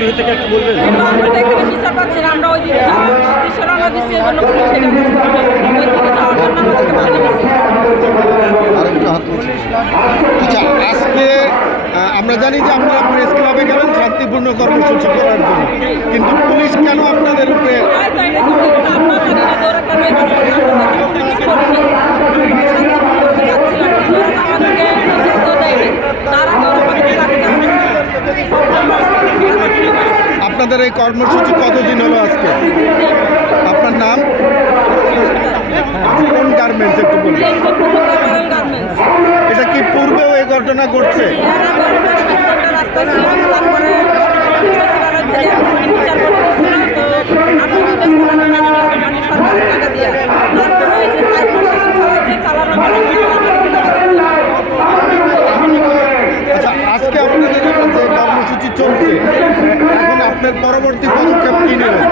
শুরু থেকে একটু বলবেন? আমরা তো এখানে বিচার পাচ্ছি না, আমরা ওইদিকে যাওয়ার উদ্দেশ্যে রওনা দিচ্ছি, এই জন্য সেটা করছি। ওইদিকে যাওয়ার জন্য আমাদেরকে বাধা দিচ্ছি। আরেকটু হাত নিচে। আচ্ছা, আজকে আমরা জানি যে আপনারা প্রেস ক্লাবে গেলেন শান্তিপূর্ণ কর্মসূচি করার জন্য, কিন্তু পুলিশ কেন আপনাদের উপরে হয়তো এটা তো ঠিক না, আমরা জানি না যে ওরা কেন এই কাজটা করছে। আমরা তো এখানে কিছু করিনি। শান্তিপূর্ণভাবে যাচ্ছিলাম, কিন্তু ওরা তো আমাদেরকে নির্যাতন দেয়নি। তার আগে ওরা আমাদেরকে লাঠিচার্জ করছে। আপনাদের এই কর্মসূচি কতদিন হলো আজকে? আপনার নাম? কোন গার্মেন্টস একটু বলুন। গার্মেন্টস। এটা কি পূর্বেও এই ঘটনা ঘটছে? রাস্তা ছিল, তারপরে বিচার করে দিচ্ছিল, তো আমি মানে সরকারের টাকা দিয়ে তারপরে এই যে চালানো আচ্ছা, আজকে আপনাদের যে কর্মসূচি চলছে, এখন আপনার পরবর্তী পদক্ষেপ কি নেবেন?